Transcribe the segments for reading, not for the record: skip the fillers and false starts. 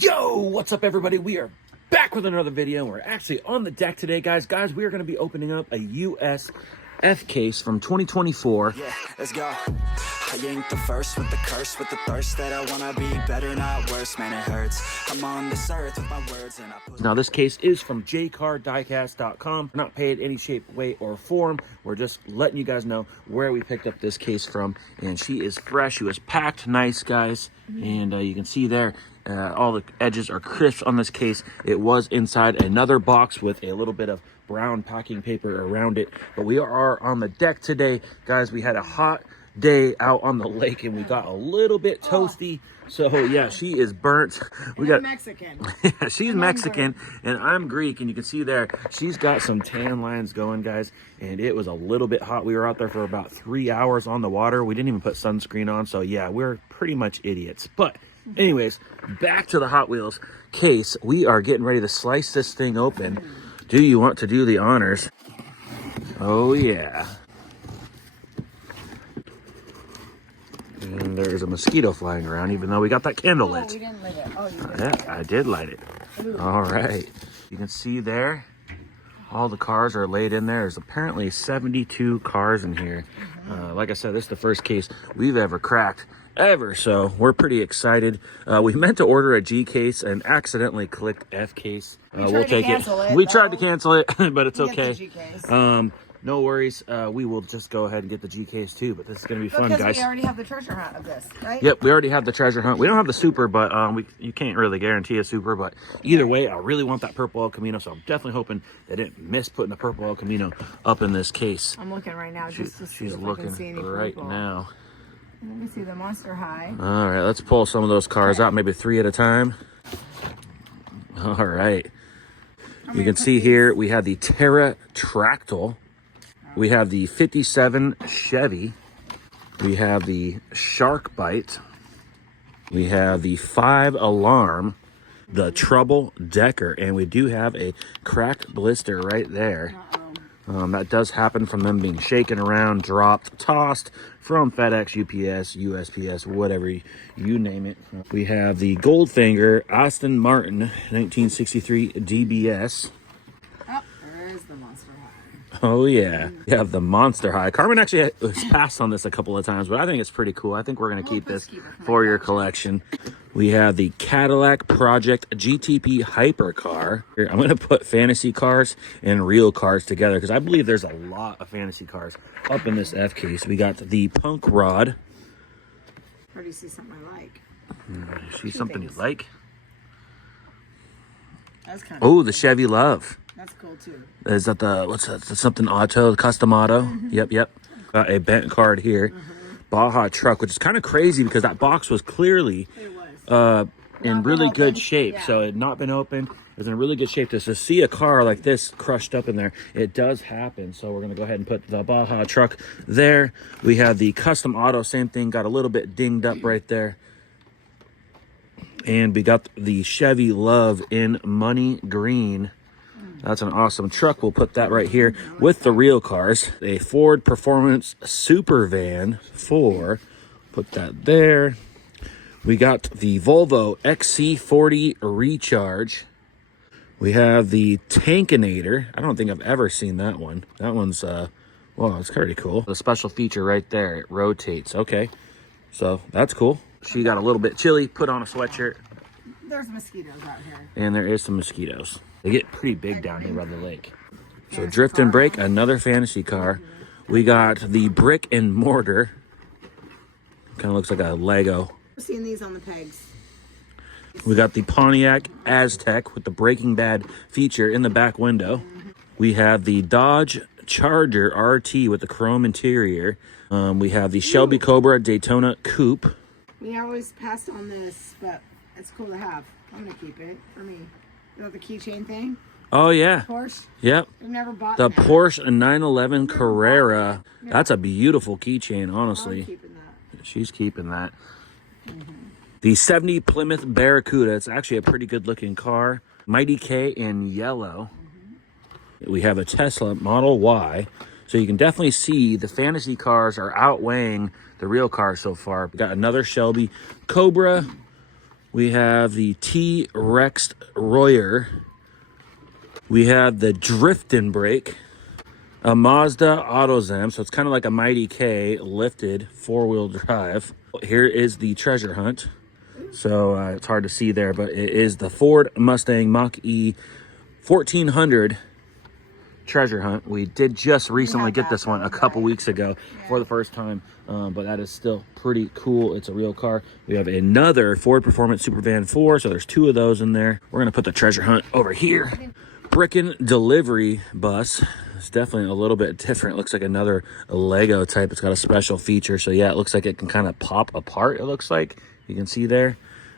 Yo, what's up everybody? We are back with another video. We're actually on the deck today, guys. We are going to be opening up a US F case from 2024. Yeah, let's go. I ain't the first with the curse, with the thirst that I wanna be better, not worse. Man, it hurts. I'm on this earth with my words and I put... Now this case is from Diecast.com. Not paid any shape, weight, or form. We're just letting you guys know where we picked up this case from. And she is fresh. She was packed nice, guys. And you can see there, all the edges are crisp on this case. It was inside another box with a little bit of brown packing paper around it. But we are on the deck today, guys. We had a hot day out on the lake and we got a little bit toasty. So yeah, she is burnt. We got Mexican. Yeah, she's Mexican and I'm Greek, and you can see there she's got some tan lines going, guys, and it was a little bit hot. We were out there for about 3 hours on the water. We didn't even put sunscreen on, so yeah, we're pretty much idiots. But anyways, back to the Hot Wheels case. We are getting ready to slice this thing open. Do you want to do the honors? Oh yeah. And there's a mosquito flying around, even though we got that candle lit. We didn't light it. Oh, you did. Yeah, I did light it. Ooh. All right. You can see there, all the cars are laid in there. There's apparently 72 cars in here. Like I said, this is the first case we've ever cracked, ever. So we're pretty excited. We meant to order a G case and accidentally clicked F case. We'll take it. We tried to cancel it, but it's okay. Get the G case. No worries. We will just go ahead and get the G case too, but this is going to be fun, because guys. we already have the treasure hunt of this, right? Yep, we already have the treasure hunt. We don't have the super, but you can't really guarantee a super. But either way, I really want that purple El Camino, so I'm definitely hoping they didn't miss putting the purple El Camino up in this case. I'm looking right now just to see She's if I looking can see any right purple. now. Let me see the Monster High. All right, let's pull some of those cars out, maybe 3 at a time. All right. You can see here we have the Terra Tractal. We have the 57 Chevy. We have the Shark Bite. We have the 5 Alarm, the Trouble Decker, and we do have a cracked blister right there. That does happen from them being shaken around, dropped, tossed from FedEx, UPS, USPS, whatever you name it. We have the Goldfinger Aston Martin 1963 DBS. Oh, there is the Monster High. Oh yeah, we have the Monster High. Carmen actually was passed on this a couple of times, but I think it's pretty cool. I think we're going to keep this for your collection. We have the Cadillac Project GTP Hypercar. Here, I'm going to put fantasy cars and real cars together because I believe there's a lot of fantasy cars up in this F case. We got the Punk Rod. Or do you see something I like? See something you like? That's kind of Oh, the Chevy Love. That's cool too. Is that the, what's that? Something auto, custom auto? Yep. Got a bent card here. Baja truck, which is kind of crazy because that box was clearly in really good shape. Yeah. So it had not been open. It was in really good shape. To see a car like this crushed up in there, it does happen. So we're going to go ahead and put the Baja truck there. We have the custom auto, same thing, got a little bit dinged up right there. And we got the Chevy Love in money green. That's an awesome truck. We'll put that right here with the real cars. A Ford Performance Super Van 4. Put that there. We got the Volvo XC40 Recharge. We have the Tankinator. I don't think I've ever seen that one. That one's, well, it's pretty cool. The special feature right there, it rotates. Okay, so that's cool. She got a little bit chilly, put on a sweatshirt. There's mosquitoes out here. And there is some mosquitoes. They get pretty big down here by the lake. So Drift and Brake, another fantasy car. We got the Brick and Mortar. Kind of looks like a Lego. I've seen these on the pegs. We got the Pontiac Aztec with the Breaking Bad feature in the back window. We have the Dodge Charger RT with the chrome interior. We have the Shelby Cobra Daytona Coupe. We always passed on this, but it's cool to have. I'm going to keep it for me. You know the keychain thing? Oh, yeah. Porsche? Yep. We've never bought The that. Porsche 911 Carrera. Yeah. That's a beautiful keychain, honestly. I'm keeping that. She's keeping that. The 70 Plymouth Barracuda. It's actually a pretty good looking car. Mighty K in yellow. We have a Tesla Model Y. So you can definitely see the fantasy cars are outweighing the real cars so far. We got another Shelby Cobra. We have the T-Rex Royer. We have the Driftin' Brake. A Mazda AutoZem, so it's kind of like a Mighty K lifted 4-wheel drive. Here is the treasure hunt. So it's hard to see there, but it is the Ford Mustang Mach-E 1400 treasure hunt. We did just recently get this one a couple weeks ago for the first time, but that is still pretty cool. It's a real car. We have another Ford Performance Supervan 4, so there's 2 of those in there. We're gonna put the treasure hunt over here. Brickin' delivery bus. It's definitely a little bit different. It looks like another Lego type. It's got a special feature, so yeah, it looks like it can kind of pop apart. It looks like you can see there.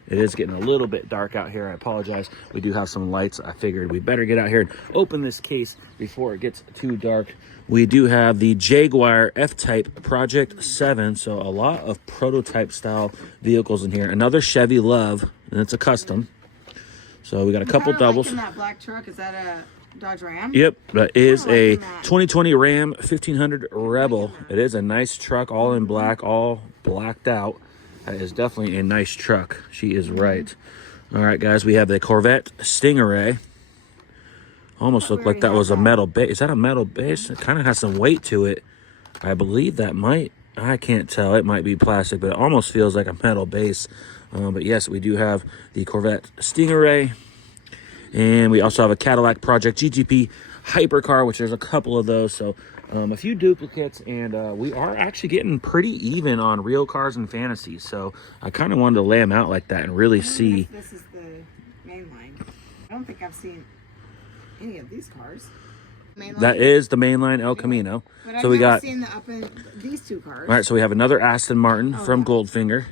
It is getting a little bit dark out here. I apologize. We do have some lights. I figured we better get out here and open this case before it gets too dark. We do have the Jaguar F-Type Project 7, so a lot of prototype style vehicles in here. Another Chevy Love, and it's a custom. So we got a couple doubles. Liking that black truck. Is that a Dodge Ram? Yep, that is a 2020 Ram 1500 Rebel. It is a nice truck, all in black, all blacked out. That is definitely a nice truck. She is right. All right, guys, we have the Corvette Stingray. Almost looked like that was a metal base. Is that a metal base? It kind of has some weight to it. I believe that might, I can't tell. It might be plastic, but it almost feels like a metal base. But yes, we do have the Corvette Stingray. And we also have a Cadillac Project GTP hypercar, which there's a couple of those. So a few duplicates, and we are actually getting pretty even on real cars and fantasy. So I kind of wanted to lay them out like that and really see. This is the main line. I don't think I've seen any of these cars. That is the mainline El Camino. But So we got seen the up in these 2 cars. all right. So we have another Aston Martin from Goldfinger.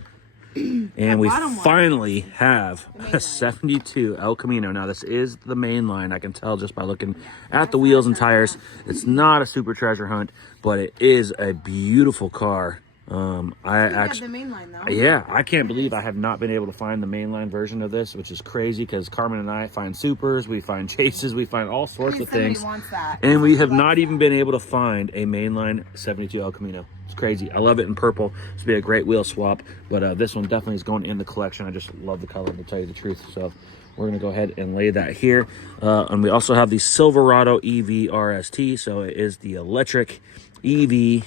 And we finally have a 72 El Camino. Now, this is the main line. I can tell just by looking at the wheels and tires. It's not a super treasure hunt, but it is a beautiful car. I actually, the main line, though. yeah, I can't believe I have not been able to find the mainline version of this, which is crazy because Karmen and I find supers, we find chases, we find all sorts of things. Wants that. And we have not even been able to find a mainline 72 El Camino. It's crazy. I love it in purple. This would be a great wheel swap, but this one definitely is going in the collection. I just love the color, to tell you the truth. So we're going to go ahead and lay that here. And we also have the Silverado EV RST. So it is the electric EV.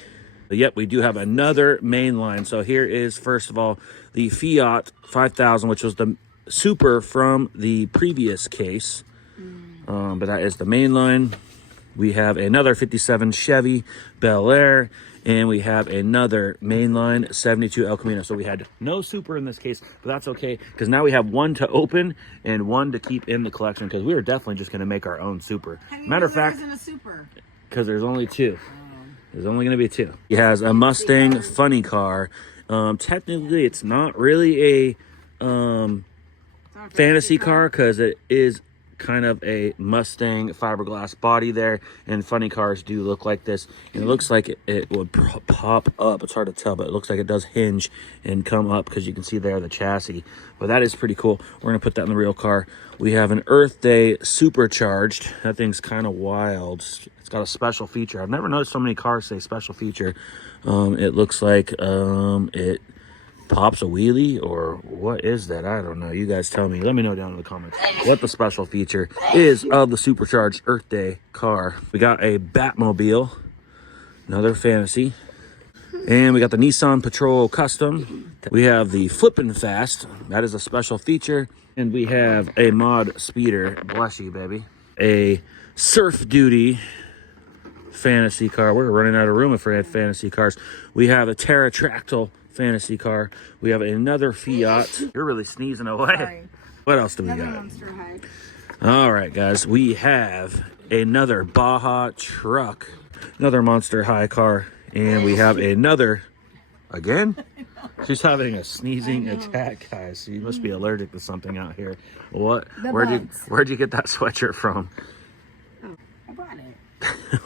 But yep, we do have another mainline. So here is, first of all, the Fiat 5000, which was the super from the previous case. But that is the mainline. We have another 57 Chevy Bel Air. And we have another mainline 72 El Camino. So we had no super in this case, but that's okay, because now we have one to open and one to keep in the collection, because we are definitely just going to make our own super. Matter of fact, a super? because there's only 2. There's only going to be 2. He has a Mustang funny car. Technically, it's not really a fantasy car, because it is kind of a Mustang fiberglass body there, and funny cars do look like this, and it looks like it would pop up. It's hard to tell, but it looks like it does hinge and come up, because you can see there the chassis. But that is pretty cool. We're gonna put that in the real car. We have an Earth Day Supercharged. That thing's kind of wild. It's got a special feature. I've never noticed so many cars say special feature. It looks like it pops a wheelie, or what is that? I don't know. You guys tell me. Let me know down in the comments what the special feature is of the supercharged Earth Day car. We got a Batmobile, another fantasy, and we got the Nissan Patrol Custom. We have the Flippin' Fast. That is a special feature. And we have a Mod Speeder. Bless you, baby. A Surf Duty fantasy car. We're running out of room if we had fantasy cars. We have a Terratractyl fantasy car. We have another Fiat. You're really sneezing away. Sorry. What else do we Another got? Monster High. All right, guys. We have another Baja truck. Another Monster High car. And we have another, again? She's having a sneezing attack, guys. So you must be allergic to something out here. What? Where'd you get that sweatshirt from? I bought it.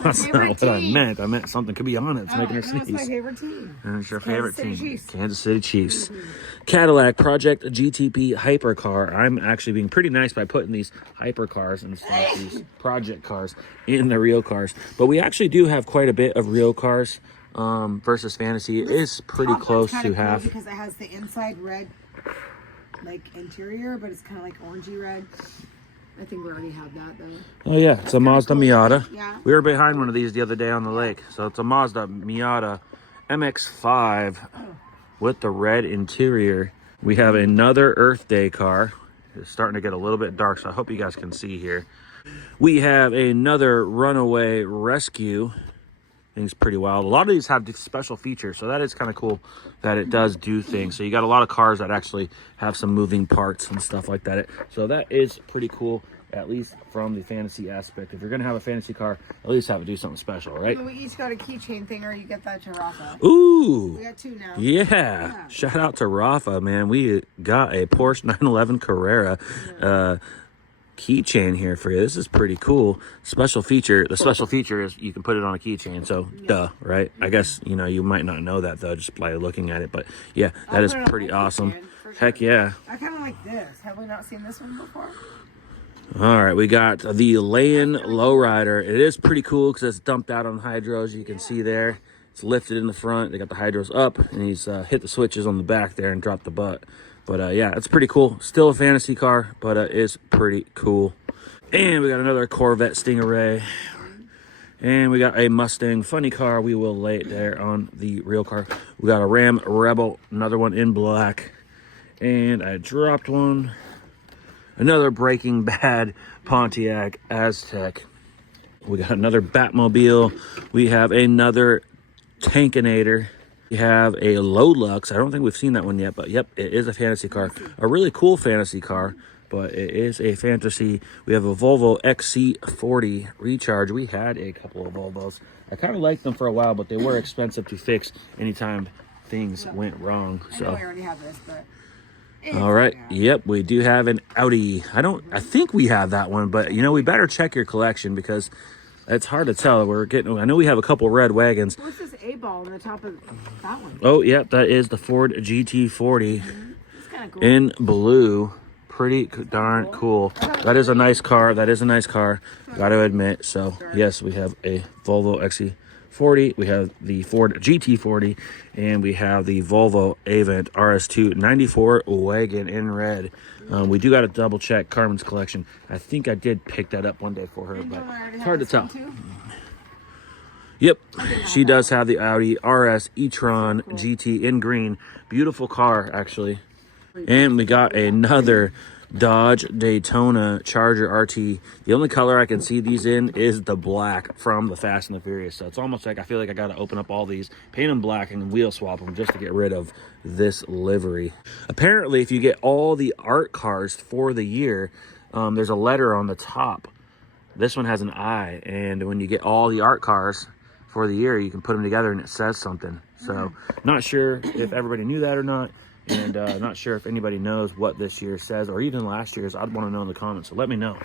That's not what I meant. I meant something could be on it. It's making her No, it's my sneeze. favorite team. And it's your favorite City team. Chiefs. Kansas City Chiefs. Cadillac Project GTP hypercar. I'm actually being pretty nice by putting these hypercars and these project cars in the real cars. But we actually do have quite a bit of real cars versus fantasy. It is pretty close to half. Because it has the inside red like interior, but it's kind of like orangey red. I think we already have that though. Oh yeah, it's a Mazda Miata. Yeah. We were behind one of these the other day on the lake. So it's a Mazda Miata MX-5 with the red interior. We have another Earth Day car. It's starting to get a little bit dark, so I hope you guys can see here. We have another Runaway Rescue. I think it's pretty wild. A lot of these have special features, so that is kind of cool that it does do things. So you got a lot of cars that actually have some moving parts and stuff like that. So that is pretty cool, at least from the fantasy aspect. If you're going to have a fantasy car, at least have it do something special, right? We each got a keychain thing, or you get that to Rafa. Ooh. We got 2 now. Yeah. Shout out to Rafa, man. We got a Porsche 911 Carrera keychain here for you. This is pretty cool. Special feature. The special feature is you can put it on a keychain. So duh, right? I guess you might not know that though, just by looking at it. But yeah, that is pretty awesome. Heck yeah. I kind of like this. Have we not seen this one before? All right, we got the Layin Lowrider. It is pretty cool because it's dumped out on hydros. You can see there. It's lifted in the front. They got the hydros up, and he's hit the switches on the back there and dropped the butt. But yeah, it's pretty cool. Still a fantasy car, but it's pretty cool. And we got another Corvette Stingray. And we got a Mustang funny car. We will lay it there on the real car. We got a Ram Rebel, another one in black. And I dropped one. Another Breaking Bad Pontiac Aztec. We got another Batmobile. We have another Tankinator. We have a Lolux. I don't think we've seen that one yet, but yep, it is a fantasy car. A really cool fantasy car, but it is a fantasy. We have a Volvo XC40 Recharge. We had a couple of Volvos. I kind of liked them for a while, but they were expensive to fix anytime things went wrong. So I know we already have this, but... All right. Yep, we do have an Audi. I think we have that one, but we better check your collection because it's hard to tell. I know we have a couple red wagons. What's this A-ball on the top of that one? Oh, yep, that is the Ford GT40 It's kind of cool. in blue. Pretty darn cool. That is a nice car. Got to admit. So, yes, we have a Volvo XC40. We have the Ford GT40. And we have the Volvo Avant RS2 94 wagon in red. We do got to double check Karmen's collection. I think I did pick that up one day for her, but it's hard to tell. Yep, she does have the Audi RS e-tron GT in green. Beautiful car, actually. And we got another Dodge Daytona Charger RT. The only color I can see these in is the black from the Fast and the Furious. So it's almost like I feel like I got to open up all these, paint them black, and wheel swap them just to get rid of this livery. Apparently, if you get all the art cars for the year, there's a letter on the top. This one has an I, and when you get all the art cars for the year, you can put them together and it says something. So not sure if everybody knew that or not. And not sure if anybody knows what this year says or even last year's. I'd want to know in the comments, so let me know.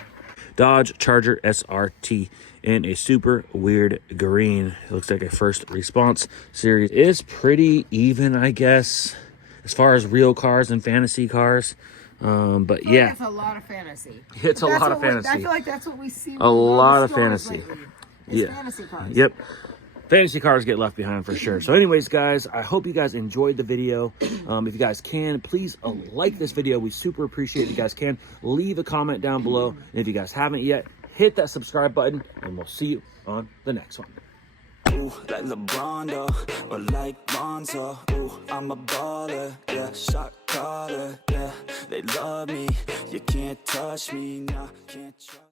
Dodge Charger SRT in a super weird green. It looks like a first response series. Is pretty even, I guess, as far as real cars and fantasy cars. But yeah, it's a lot of fantasy. It's a lot of fantasy. I feel like that's what we see. A lot of fantasy. Yeah, fantasy cars. Yep. Fantasy cars get left behind for sure. So anyways, guys, I hope you guys enjoyed the video. If you guys can, please like this video. We super appreciate it. If you guys can, leave a comment down below. And if you guys haven't yet, hit that subscribe button, and we'll see you on the next one. Ooh, like LeBron, though, or like Lonzo. Ooh, I'm a baller, yeah, shot caller, yeah. They love me, you can't touch me, nah, can't trust.